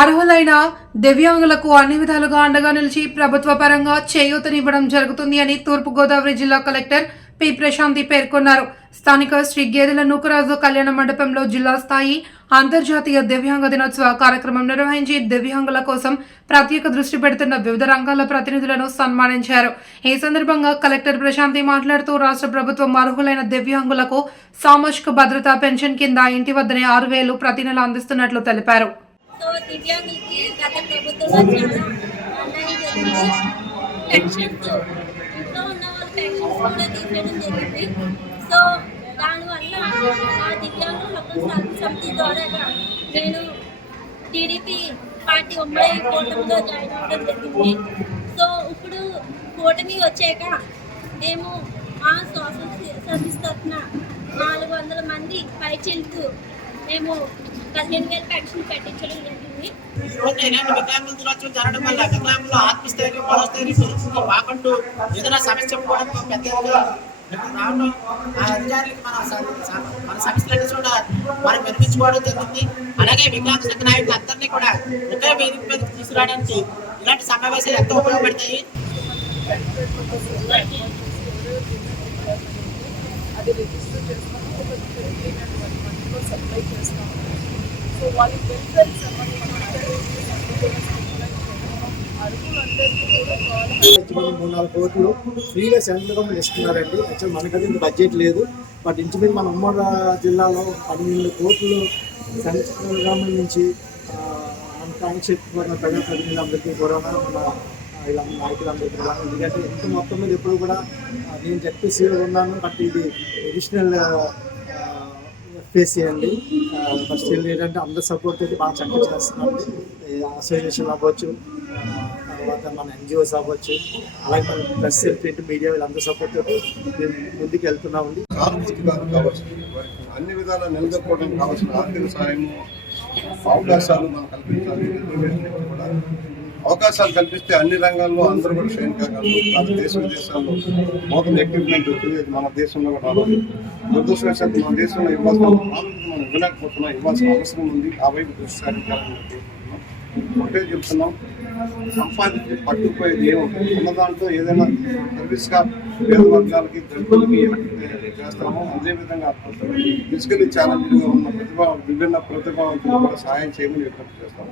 అర్హులైన దివ్యాంగులకు అన్ని విధాలుగా అండగా నిలిచి ప్రభుత్వ పరంగా చేయూతనివ్వడం జరుగుతుంది అని తూర్పుగోదావరి జిల్లా కలెక్టర్ పి ప్రశాంతి పేర్కొన్నారు. స్థానిక శ్రీ గేదెల నూకరాజు కళ్యాణ మండపంలో జిల్లా స్థాయి అంతర్జాతీయ దివ్యాంగ దినోత్సవ కార్యక్రమం నిర్వహించి దివ్యాంగుల కోసం ప్రత్యేక దృష్టి పెడుతున్న వివిధ రంగాల ప్రతినిధులను సన్మానించారు. ఈ సందర్భంగా కలెక్టర్ ప్రశాంతి మాట్లాడుతూ రాష్ట్ర ప్రభుత్వం అర్హులైన దివ్యాంగులకు సామాజిక భద్రత పెన్షన్ కింద ఇంటి వద్దనే ఆరు వేలు ప్రతి నెల అందిస్తున్నట్లు తెలిపారు. సో దివ్యాంగులకి గత ప్రభుత్వంలో చాలా అన్యాయం జరిగింది. పెన్షన్స్ ఇంట్లో ఉన్న వాళ్ళ పెన్షన్స్ కూడా తీసేయడం జరిగింది. సో దానివల్ల ఆ దివ్యాంగుల హక్కుల సాధన సమితి ద్వారా నేను టీడీపీ పార్టీ ఉమ్మడి కూటమిలో జాయిన్ అవ్వడం జరిగింది. సో ఇప్పుడు కూటమి వచ్చాక మేము మా శ్వాస సర్వీస్ నాలుగు వందల మంది పైచిల్కు మేము పదిహేను వేల పెన్షన్ పెట్టించడం జరిగింది. వికలాంగుల దినోత్సవం జరగడం వల్ల వికలాంగులు ఆత్మస్థైర్యం మనోస్థైర్యం పెరుగుతుంది మాకంటూ ఏదైనా సమస్య చెప్పుకోవడం పెద్ద రావడం ఆ అధికారులకి మన మన సమస్యలన్నీ కూడా మనం వినిపించుకోవడం జరుగుతుంది. అలాగే వికలాంగ సంఘ నాయకులు అందరినీ కూడా ఒకే వేదిక మీద తీసుకురావడానికి ఇలాంటి సమావేశాలు ఎంతో ఉపయోగపడతాయి. అది రిజిస్టర్ చేస్తాము. ఒక త్రీ హండ్రెడ్ మందిలో సప్లై చేస్తాము. సో వాళ్ళు ఇంచుమించు మూడు నాలుగు కోట్లు ఫ్రీగా సెంట్రల్ ఇస్తున్నారండి యాక్చువల్ మనకైతే ఇంత బడ్జెట్ లేదు. బట్ ఇంచుమించు మన ఉమ్మడి జిల్లాలో పన్నెండు కోట్లు సెంట్రల్ గవర్నమెంట్ నుంచి మన కాంక్షిస్తున్న ప్రజా ప్రతినిధులందరికీ కూడా మన ఇలా నాయకులందరికీ కూడా ఎందుకంటే ఇంత మొత్తం మీద ఎప్పుడు కూడా నేను నేను చెప్పేసి ఉన్నాను బట్ ఇది అడిషనల్ ఫేస్ చేయండి. బట్ స్టిల్ ఏంటంటే అందరి సపోర్ట్ అయితే బాగా చక్కగా చేస్తున్నాం. అసోసియేషన్ అవ్వచ్చు తర్వాత మన ఎన్జిఓస్ అవ్వచ్చు అలాగే మన ప్రెస్ ప్రింట్ మీడియా వీళ్ళందరూ సపోర్ట్ మేము ముందుకు వెళ్తున్నామండి సానుభూతిగా కావాల్సిన అన్ని విధాలా నిలదొక్కోవడానికి కావాల్సిన ఆర్థిక సహాయము అవకాశాలు మనం కల్పించాలి. కూడా అవకాశాలు కల్పిస్తే అన్ని రంగాల్లో అందరూ కూడా శ్రేణి కాగలరు. మన దేశ విదేశాల్లో నూతన ఎక్విప్మెంట్ మన దేశంలో కూడా రావాలి. దురదృష్టవశాత్తు మన దేశంలో ఇవ్వాల్సిన ప్రాముఖ్యత మనం ఇవ్వలేకపోతున్నాం ఇవ్వాల్సిన అవసరం ఉంది. ఆ వైపు దృష్టి సారించాలని ఒకటే చెప్తున్నాం. సంపాదించి పట్టుకుపోయేది ఏముంటుంది? ఉన్న దాంట్లో ఏదైనా సర్వీస్గా పేద వర్గాలకి దళితులకి చేస్తామో అదేవిధంగా ఫిజికలీ ఛాలెంజ్గా ఉన్న ప్రతిభ విభిన్న ప్రతిభావంతులు కూడా సహాయం చేయమని విజ్ఞప్తి చేస్తాము